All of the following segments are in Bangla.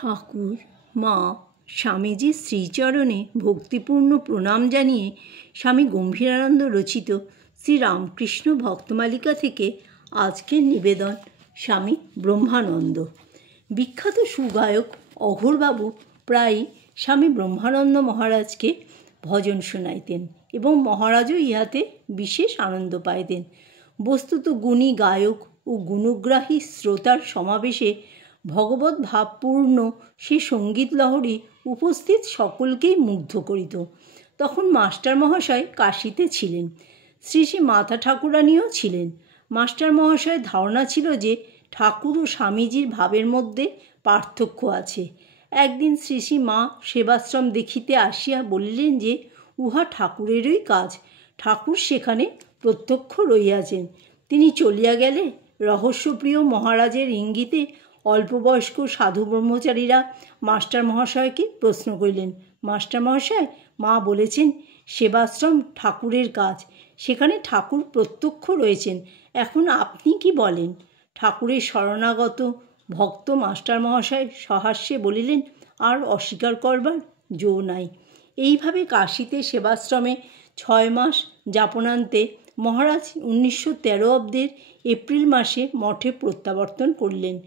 ঠাকুর মা স্বামীজির শ্রীচরণে ভক্তিপূর্ণ প্রণাম জানিয়ে স্বামী গম্ভীরানন্দ রচিত শ্রী রামকৃষ্ণ ভক্তমালিকা থেকে আজকের নিবেদন স্বামী ব্রহ্মানন্দ। বিখ্যাত সুগায়ক অঘোরবাবু প্রায়ই স্বামী ব্রহ্মানন্দ মহারাজকে ভজন শোনাইতেন এবং মহারাজও ইহাতে বিশেষ আনন্দ পাইতেন। বস্তুত গুণী গায়ক ও গুণগ্রাহী শ্রোতার সমাবেশে ভগবত ভাবপূর্ণ সে সঙ্গীত লহরী উপস্থিত সকলকেই মুগ্ধ করিত। তখন মাস্টার মহাশয় কাশীতে ছিলেন, শ্রী শ্রী মাতা ঠাকুরানীও ছিলেন। মাস্টার মহাশয়ের ধারণা ছিল যে ঠাকুর ও স্বামীজির ভাবের মধ্যে পার্থক্য আছে। একদিন শ্রী শ্রী মা সেবাশ্রম দেখিতে আসিয়া বলিলেন যে উহা ঠাকুরেরই কাজ, ঠাকুর সেখানে প্রত্যক্ষ রহিয়াছেন। তিনি চলিয়া গেলে রহস্যপ্রিয় মহারাজের ইঙ্গিতে অল্পবয়স্ক সাধু ব্রহ্মচারীরা মাস্টার মহাশয়কে প্রশ্ন করিলেন, মাস্টার মহাশয়, মা বলেছেন সেবাশ্রম ঠাকুরের কাজ, সেখানে ঠাকুর প্রত্যক্ষ রয়েছেন, এখন আপনি কি বলেন? ঠাকুরের শরণাগত ভক্ত মাস্টার মহাশয় সহাস্যে বলিলেন, আর অস্বীকার করবার জো নাই। এইভাবে কাশীতে সেবাশ্রমে 6 মাস যাপনান্তে মহারাজ 1913 অব্দের এপ্রিল মাসে মঠে প্রত্যাবর্তন করলেন।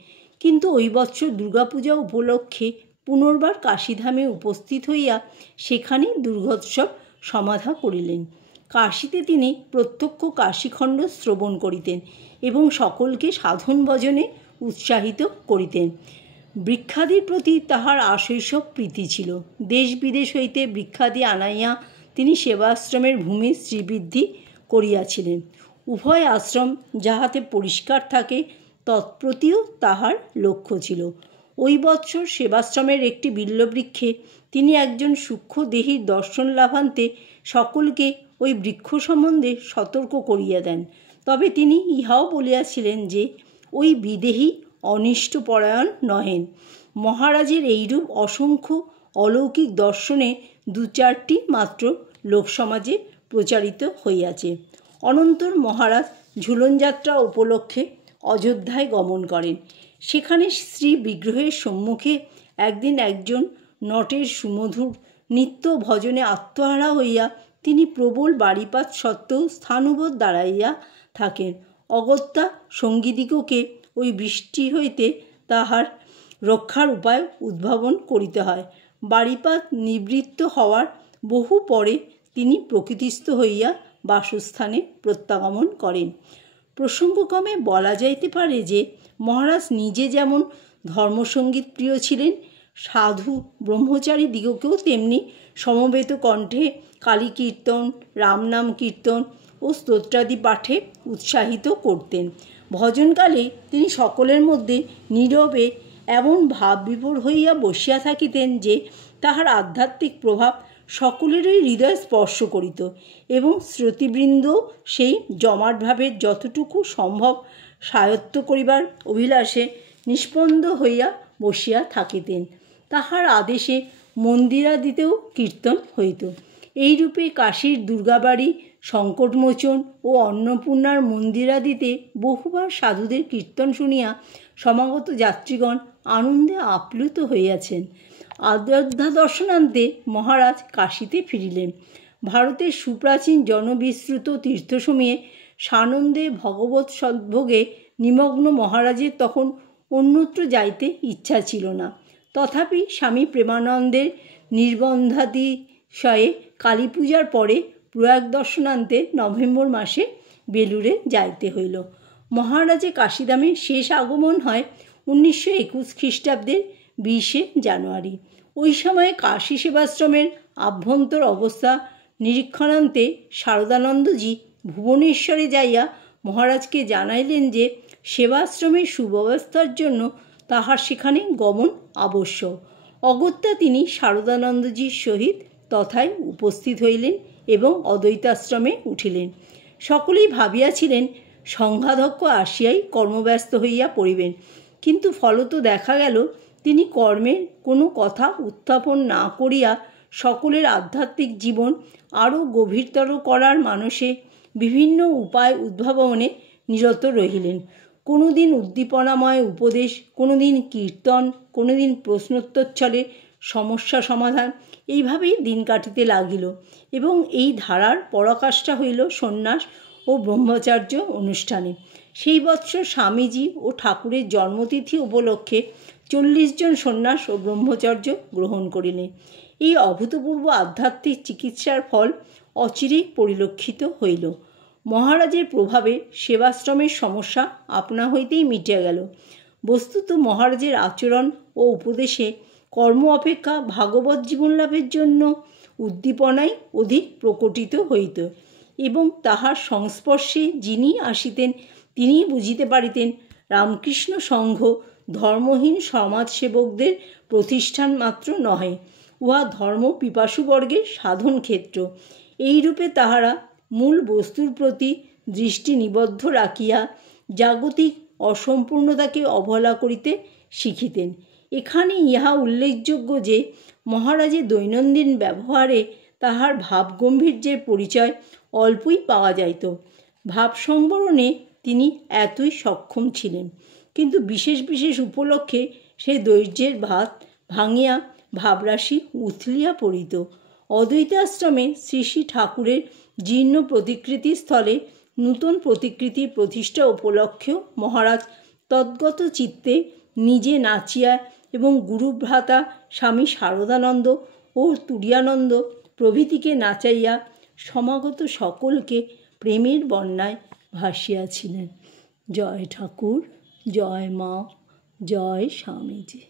কিন্তু ওই বৎসর দুর্গাপূজা উপলক্ষে পুনর্বার কাশীধামে উপস্থিত হইয়া সেখানেই দুর্গোৎসব সমাধা করিলেন। কাশীতে তিনি প্রত্যক্ষ কাশীখণ্ড শ্রবণ করিতেন এবং সকলকে সাধন ভজনে উৎসাহিত করিতেন। বৃক্ষাদির প্রতি তাহার আশৈশব প্রীতি ছিল। দেশ বিদেশ হইতে বৃক্ষাদি আনাইয়া তিনি সেবাশ্রমের ভূমি শ্রীবৃদ্ধি করিয়াছিলেন। উভয় আশ্রম যাহাতে পরিষ্কার থাকে তৎপ্রতিও তাহার লক্ষ্য ছিল। ওই বৎসর সেবাশ্রমের একটি বিল্ববৃক্ষে তিনি একজন সূক্ষ্মদেহীর দর্শন লাভান্তে সকলকে ওই বৃক্ষ সম্বন্ধে সতর্ক করিয়া দেন। তবে তিনি ইহাও বলিয়াছিলেন যে ওই বিদেহী অনিষ্টপরায়ণ নহেন। মহারাজের এইরূপ অসংখ্য অলৌকিক দর্শনে 2-4টি মাত্র লোকসমাজে প্রচারিত হইয়াছে। অনন্তর মহারাজ ঝুলনযাত্রা উপলক্ষে অযোধ্যায় গমন করেন। সেখানে শ্রী বিগ্রহের সম্মুখে একদিন একজন নটের সুমধুর নিত্য ভজনে আত্মহারা হইয়া তিনি প্রবল বাড়িপাত সত্ত্বেও স্থানুবোধ দাঁড়াইয়া থাকেন। অগত্যা সঙ্গীদিগকে ওই বৃষ্টি হইতে তাহার রক্ষার উপায় উদ্ভাবন করিতে হয়। বাড়িপাত নিবৃত্ত হওয়ার বহু পরে তিনি প্রকৃতিস্থ হইয়া বাসস্থানে প্রত্যাগমন করেন। প্রসঙ্গক্রমে বলা যাইতে পারে যে মহারাজ নিজে যেমন ধর্মসঙ্গীত প্রিয় ছিলেন, সাধু ব্রহ্মচারী দিগকেও তেমনি সমবেত কণ্ঠে কালী কীর্তন, রামনাম কীর্তন ও স্তোত্রাদি পাঠে উৎসাহিত করতেন। ভজনকালে তিনি সকলের মধ্যে নীরবে এমন ভাববিভোর হইয়া বসিয়া থাকিতেন যে তাহার আধ্যাত্মিক প্রভাব সকলেরই হৃদয় স্পর্শ করিত এবং শ্রোতৃবৃন্দ সেই জমাটভাবের যতটুকু সম্ভব স্বায়ত্ত করিবার অভিলাষে নিষ্পন্দ হইয়া বসিয়া থাকিতেন। তাহার আদেশে মন্দিরাদিতেও কীর্তন হইত। এইরূপে কাশীর দুর্গাবাড়ি, সংকটমোচন ও অন্নপূর্ণার মন্দিরাদিতে বহুবার সাধুদের কীর্তন শুনিয়া সমাগত যাত্রীগণ আনন্দে আপ্লুত হইয়াছেন। অযোধ্যা দর্শনান্তে মহারাজ কাশীতে ফিরিলেন। ভারতের সুপ্রাচীন জনবিশ্রুত তীর্থসমূহে সানন্দে ভগবৎ সদ্ভোগে নিমগ্ন মহারাজের তখন অন্যত্র যাইতে ইচ্ছা ছিল না। তথাপি স্বামী প্রেমানন্দের নির্বন্ধাতিশয়ে কালী পূজার পরে প্রয়াগ দর্শনান্তে নভেম্বর মাসে বেলুড়ে যাইতে হইল। মহারাজের কাশীধামে শেষ আগমন হয় 1921 খ্রিস্টাব্দের 20 জানুয়ারি। ওই সময়ে কাশী সেবাশ্রমের আভ্যন্তর অবস্থা নিরীক্ষণান্তে শারদানন্দজি ভুবনেশ্বরে যাইয়া মহারাজকে জানাইলেন যে সেবাশ্রমের সুব্যবস্থার জন্য তাহার সেখানে গমন আবশ্যক। অগত্যা তিনি শারদানন্দজির সহিত তথায় উপস্থিত হইলেন এবং অদ্বৈতাশ্রমে উঠিলেন। সকলেই ভাবিয়াছিলেন সংঘাধ্যক্ষ আসিয়াই কর্মব্যস্ত হইয়া পড়িবেন, কিন্তু ফলত দেখা গেল তিনি কর্মের কোনো কথা উত্থাপন না করিয়া সকলের আধ্যাত্মিক জীবন আরও গভীরতর করার মানসে বিভিন্ন উপায় উদ্ভাবনে নিরত রহিলেন। কোনো দিন উদ্দীপনাময় উপদেশ, কোনো দিন কীর্তন, কোনো দিন প্রশ্নোত্তরছলে সমস্যা সমাধান, এইভাবেই দিন কাটিতে লাগিল এবং এই ধারার পরাকাষ্ঠা হইল সন্ন্যাস ও ব্রহ্মচার্য অনুষ্ঠানে। সেই বৎসর স্বামীজি ও ঠাকুরের জন্মতিথি উপলক্ষে 40 জন সন্ন্যাস ও ব্রহ্মচর্য গ্রহণ করিলেন। এই অভূতপূর্ব আধ্যাত্মিক চিকিৎসার ফল অচিরেই পরিলক্ষিত হইল। মহারাজের প্রভাবে সেবাশ্রমের সমস্যা আপনা হইতেই মিটিয়া গেল। বস্তুত মহারাজের আচরণ ও উপদেশে কর্ম অপেক্ষা ভাগবত জীবনলাভের জন্য উদ্দীপনাই অধিক প্রকটিত হইত এবং তাহার সংস্পর্শে যিনি আসিতেন তিনিই বুঝিতে পারিতেন রামকৃষ্ণ সংঘ ধর্মহীন সমাজসেবকদের প্রতিষ্ঠান মাত্র নহে, উহা ধর্ম পিপাসুবর্গের সাধন ক্ষেত্র। এইরূপে তাহারা মূল বস্তুর প্রতি দৃষ্টি নিবদ্ধ রাখিয়া জাগতিক অসম্পূর্ণতাকে অবহেলা করিতে শিখিতেন। এখানে ইহা উল্লেখযোগ্য যে মহারাজের দৈনন্দিন ব্যবহারে তাহার ভাবগম্ভীর্যের পরিচয় অল্পই পাওয়া যাইত। ভাব সংবরণে তিনি এতই সক্ষম ছিলেন, কিন্তু বিশেষ বিশেষ উপলক্ষে সেই ধৈর্যের ভাত ভাঙিয়া ভাবরাশি উথলিয়া পড়িত। অদ্বৈতাশ্রমে শ্রী শ্রী ঠাকুরের জীর্ণ প্রতিকৃতি স্থলে নূতন প্রতিকৃতি প্রতিষ্ঠা উপলক্ষেও মহারাজ তদ্গত চিত্তে নিজে নাচিয়া এবং গুরুভ্রাতা স্বামী শারদানন্দ ও তুরীয়ানন্দ প্রভৃতিকে নাচাইয়া সমাগত সকলকে প্রেমের বন্যায় ভাসিয়াছিলেন। জয় ঠাকুর, জয় মা, জয় স্বামীজি।